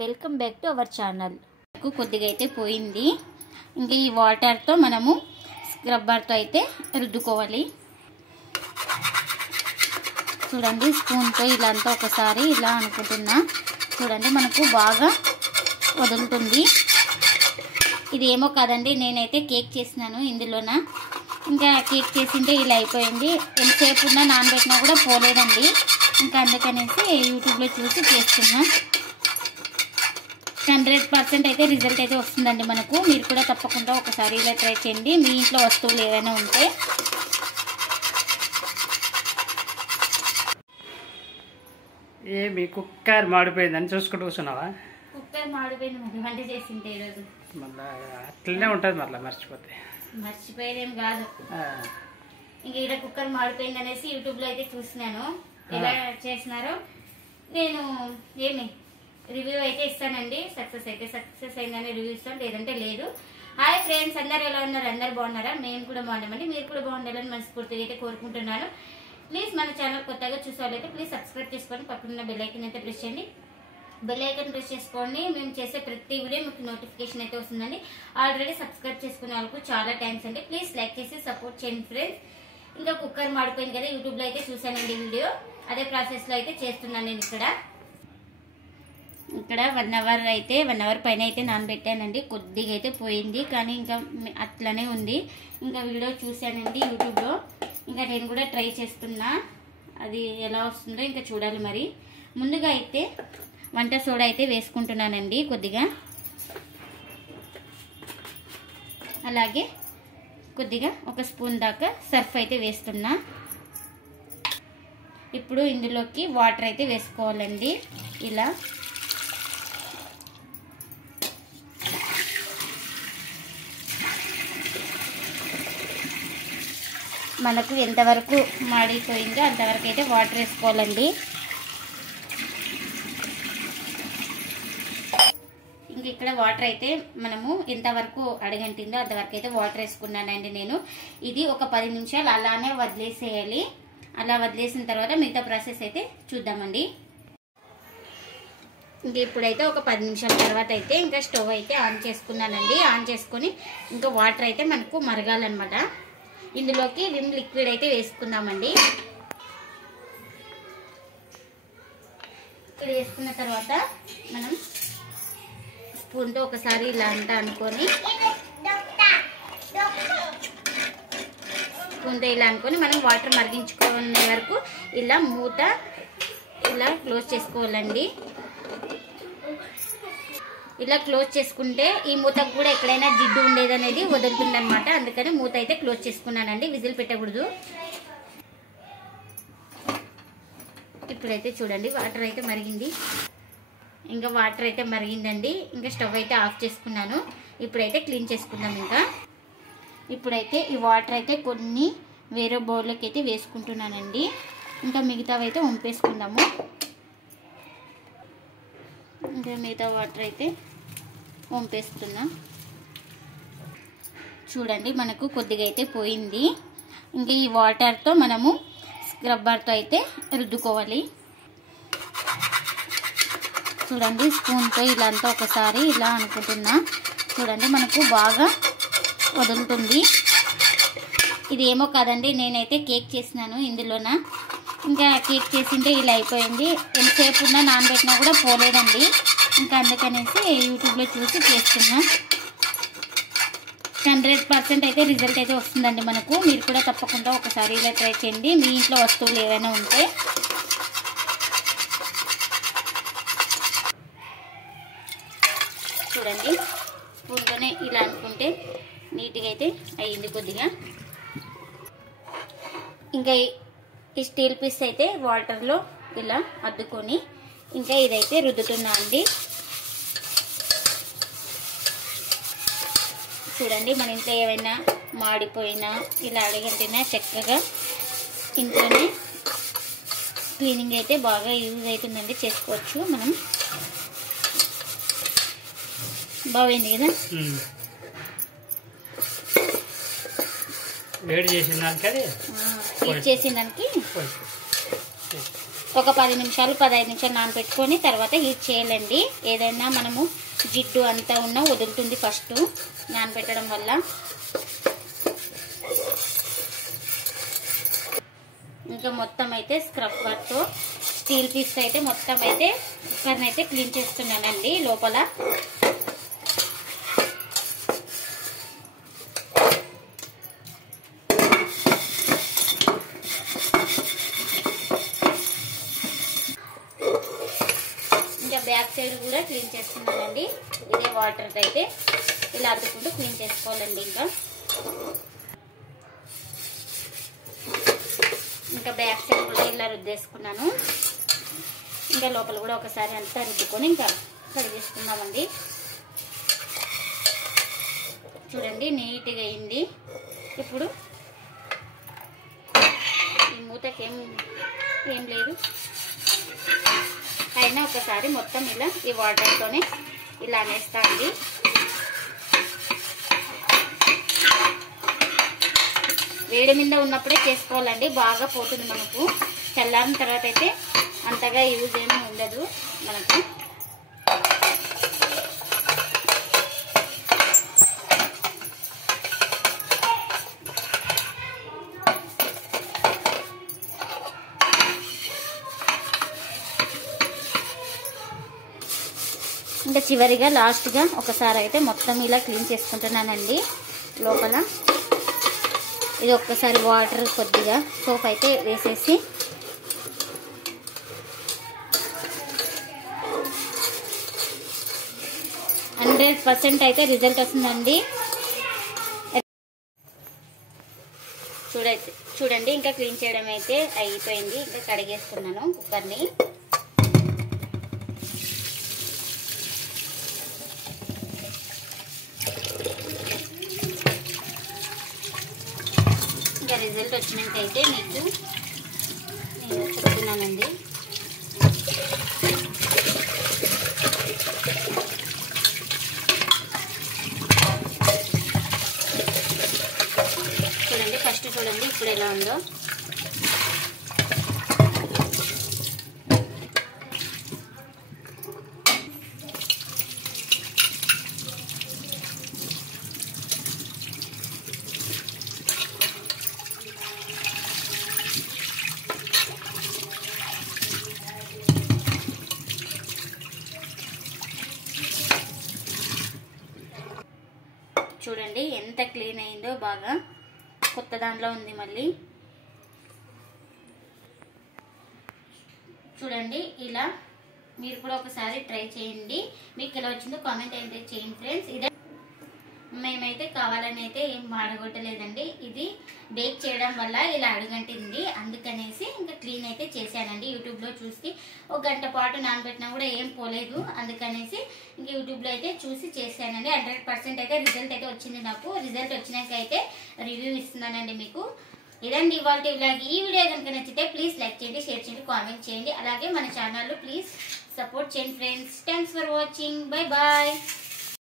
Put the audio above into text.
Welcome back to our channel. కొద్దిగా అయితే పోయింది. ఇంకా ఈ వాటర్తో మనము స్క్రబ్బర్తో అయితే రుద్దుకోవాలి. చూడండి, స్పూన్తో ఇలా అంతా ఒకసారి ఇలా అనుకుంటున్నా. చూడండి, మనకు బాగా వదులుతుంది. ఇది ఏమో కాదండి, నేనైతే కేక్ చేసినాను ఇందులోన. ఇంకా కేక్ చేసింటే ఇలా అయిపోయింది. ఎంతసేపు ఉన్నా నానబెట్టినా కూడా పోలేదండి. ఇంకా అందుకనేసి యూట్యూబ్లో చూసి చేస్తున్నా. 100% అయితే రిజల్ట్ అయితే వస్తుందండి మనకు. మీరు కూడా తప్పకుండా ఒకసారి ఇలా ట్రై చేయండి, మీ ఇంట్లో వస్తువులు ఏవైనా ఉంటే. మీ కుక్కర్ మాడిపోయిందని చూసుకుంటూ కూర్చున్నావా? కుక్కర్ మాడిపోయింది, మరి వంట చేసింటే ఈరోజు. మళ్ళీ అట్లనే ఉంటుంది, మళ్ళీ మర్చిపోయేదేం కాదు. ఇంకా ఇక్కడ కుక్కర్ మాడిపోయింది అనేసి యూట్యూబ్లో అయితే చూసినాను ఎలా చేసినారో. నేను రివ్యూ అయితే ఇస్తానండి. సక్సెస్ అయిందని రివ్యూ ఇస్తాను, లేదంటే లేదు. హాయ్ ఫ్రెండ్స్, అందరు ఎలా ఉన్నారు? అందరు బాగున్నారా? మేము కూడా బాగున్నామండి. మీరు కూడా బాగుండాలని మనస్ఫూర్తిగా అయితే కోరుకుంటున్నాను. ప్లీజ్ మన ఛానల్ కొత్తగా చూసేవాళ్ళైతే ప్లీజ్ సబ్స్క్రైబ్ చేసుకొని పక్కన బెల్ ఐకాన్ అయితే ప్రెస్ చేయండి. బెల్ ఐకాన్ ప్రెస్ చేసుకోండి, మేము చేసే ప్రతి వీడియో మీకు నోటిఫికేషన్ అయితే వస్తుందండి. ఆల్రెడీ సబ్స్క్రైబ్ చేసుకునే వాళ్ళకు చాలా థ్యాంక్స్ అండి. ప్లీజ్ లైక్ చేసి సపోర్ట్ చేయండి ఫ్రెండ్స్. ఇంకా కుక్కర్ మాడిపోయింది కదా, యూట్యూబ్లో అయితే చూసానండి వీడియో. అదే ప్రాసెస్లో అయితే చేస్తున్నాను నేను. ఇక్కడ 1 అవర్ పైన అయితే నానబెట్టానండి. కొద్దిగా అయితే పోయింది, కానీ ఇంకా అట్లనే ఉంది. ఇంకా వీడియో చూశానండి యూట్యూబ్లో. ఇంకా నేను కూడా ట్రై చేస్తున్నా, అది ఎలా వస్తుందో ఇంకా చూడాలి. మరి ముందుగా అయితే వంట సోడా అయితే వేసుకుంటున్నానండి కొద్దిగా. అలాగే కొద్దిగా 1 స్పూన్ దాకా సర్ఫ్ అయితే వేస్తున్నా. ఇప్పుడు ఇందులోకి వాటర్ అయితే వేసుకోవాలండి. ఇలా మనకు ఎంతవరకు మాడిపోయిందో అంతవరకు అయితే వాటర్ వేసుకోవాలండి. ఇంక ఇక్కడ వాటర్ అయితే మనము ఎంతవరకు అడగంటిందో అంతవరకు అయితే వాటర్ వేసుకున్నానండి నేను. ఇది ఒక 10 నిమిషాలు అలానే వదిలేసేయాలి. అలా వదిలేసిన తర్వాత మిగతా ప్రాసెస్ అయితే చూద్దామండి. ఇంక ఇప్పుడైతే ఒక 10 నిమిషాల తర్వాత అయితే ఇంకా స్టవ్ అయితే ఆన్ చేసుకున్నానండి. ఆన్ చేసుకొని ఇంకా వాటర్ అయితే మనకు మరగాలన్నమాట. ఇందులోకి విమ్ లిక్విడ్ అయితే వేసుకుందామండి. ఇక్కడ వేసుకున్న తర్వాత మనం స్పూన్తో ఒకసారి ఇలా అంతా అనుకొని మనం వాటర్ మరిగించుకునే వరకు ఇలా మూత ఇలా క్లోజ్ చేసుకోవాలండి. ఇలా క్లోజ్ చేసుకుంటే ఈ మూతకు కూడా ఎక్కడైనా జిడ్డు ఉండేది అనేది వదులుతుంది అనమాట. అందుకని మూత అయితే క్లోజ్ చేసుకున్నానండి, విజిల్ పెట్టకూడదు. ఇప్పుడైతే చూడండి వాటర్ అయితే మరిగింది. ఇంకా వాటర్ అయితే మరిగిందండి. ఇంకా స్టవ్ అయితే ఆఫ్ చేసుకున్నాను. ఇప్పుడైతే క్లీన్ చేసుకుందాం. ఇప్పుడైతే ఈ వాటర్ అయితే కొన్ని వేరే బౌల్లోకి అయితే వేసుకుంటున్నానండి. ఇంకా మిగతావి అయితే వంపేసుకుందాము. ఇంకా మిగతా వాటర్ అయితే వంపేస్తున్నా. చూడండి, మనకు కొద్దిగా అయితే పోయింది. ఇంకా ఈ వాటర్తో మనము స్క్రబ్బర్తో అయితే రుద్దుకోవాలి. చూడండి, స్పూన్తో ఇలా అంతా ఒకసారి ఇలా అనుకుంటున్నా. చూడండి, మనకు బాగా వదులుతుంది. ఇది ఏమో కాదండి, నేనైతే కేక్ చేసినాను ఇందులోన. ఇంకా కేక్ చేసింటే ఇలా అయిపోయింది. ఎంతసేపు ఉన్నా నానబెట్టినా కూడా పోలేదండి. ఇంకా అందుకనేసి యూట్యూబ్లో చూసి చేస్తున్నా. 100% అయితే రిజల్ట్ అయితే వస్తుందండి మనకు. మీరు కూడా తప్పకుండా ఒకసారి ఇలా ట్రై చేయండి, మీ ఇంట్లో వస్తువులు ఏవైనా ఉంటే. చూడండి, స్పూన్తోనే ఇలా అనుకుంటే నీట్గా అయితే అయ్యింది కొద్దిగా. ఇంకా ఈ స్టీల్ పీస్ అయితే వాటర్లో ఇలా అద్దుకొని ఇంకా ఇదైతే రుద్దుతున్నా అండి. చూడండి, మన ఇంట్లో ఏమైనా మాడిపోయినా ఇలా అడగంటేనా చక్కగా ఇంట్లోనే క్లీనింగ్ అయితే బాగా యూజ్ అవుతుందండి, చేసుకోవచ్చు మనం. బాగుంది కదా. వేడి చేసిన దానికి హీట్ చేసిన దానికి ఒక 10 నిమిషాలు 15 నిమిషాలు నానబెట్టుకొని తర్వాత హీట్ చేయాలండి. ఏదైనా మనము జిడ్డు అంతా ఉన్నా వదులుతుంది ఫస్ట్ నానబెట్టడం వల్ల. ఇంకా మొత్తం అయితే స్క్రబ్బర్తో స్టీల్ పీస్ అయితే మొత్తం అయితే కుక్కర్ని అయితే క్లీన్ చేస్తున్నానండి లోపల. ఇంకా బ్యాక్ సైడ్ కూడా క్లీన్ చేస్తున్నానండి. ఇదే వాటర్ అయితే ఇలా అద్దుకుంటూ క్లీన్ చేసుకోవాలండి. ఇంకా బ్యాక్ సైడ్ కూడా ఇలా రుద్దేసుకున్నాను. ఇంకా లోపల కూడా ఒకసారి అంతా రుద్దుకొని ఇంకా కడిగేసుకున్నామండి. చూడండి నీట్గా అయింది. ఇప్పుడు ఈ మూతకి ఏం లేదు, అయినా ఒకసారి మొత్తం ఇలా ఈ వాటర్తోనే ఇలా అనేస్తా అండి. వేడి మీద ఉన్నప్పుడే చేసుకోవాలండి, బాగా పోతుంది మనకు. చల్లారిన తర్వాత అయితే అంతగా యూజ్ ఏమీ ఉండదు మనకు. ఇంకా చివరిగా లాస్ట్గా ఒకసారి అయితే మొత్తం ఇలా క్లీన్ చేసుకుంటున్నానండి లోపల. ఇది ఒక్కసారి వాటర్ కొద్దిగా సోప్ అయితే వేసేసి %100 అయితే రిజల్ట్ వస్తుందండి. చూడండి ఇంకా క్లీన్ చేయడం అయితే అయిపోయింది. ఇంకా కడిగేస్తున్నాను కుక్కర్ని. ఇంకా రిజల్ట్ వచ్చినాకైతే మీకు నేను చెప్తున్నానండి. చూడండి ఫస్ట్ చూడండి ఇప్పుడు ఎలా ఉందో. చూడండి ఎంత క్లీన్ అయిందో, బాగా కొత్త దాంట్లో ఉంది మళ్ళీ. చూడండి ఇలా మీరు కూడా ఒకసారి ట్రై చేయండి. మీకు ఎలా వచ్చిందో కామెంట్ అయితే చేయండి ఫ్రెండ్స్. ఇదే మేమైతే కావాలని అయితే ఏం వాడగొట్టలేదండి. ఇది బేక్ చేయడం వల్ల ఇలా అడుగంటింది, అందుకనేసి ఇంకా క్లీన్ అయితే చేశానండి. యూట్యూబ్లో చూసి 1 గంట పాటు నానబెట్టినా కూడా ఏం పోలేదు, అందుకనేసి ఇంక యూట్యూబ్లో అయితే చూసి చేశానండి. 100% అయితే రిజల్ట్ అయితే వచ్చింది నాకు. రిజల్ట్ వచ్చినాక అయితే రివ్యూ ఇస్తున్నానండి మీకు. ఇదండి ఇవాళ వ్లాగ్. ఈ వీడియో కనుక నచ్చితే ప్లీజ్ లైక్ చేయండి, షేర్ చేయండి, కామెంట్ చేయండి. అలాగే మన ఛానల్ ప్లీజ్ సపోర్ట్ చేయండి friends. Thanks for watching. Bye bye.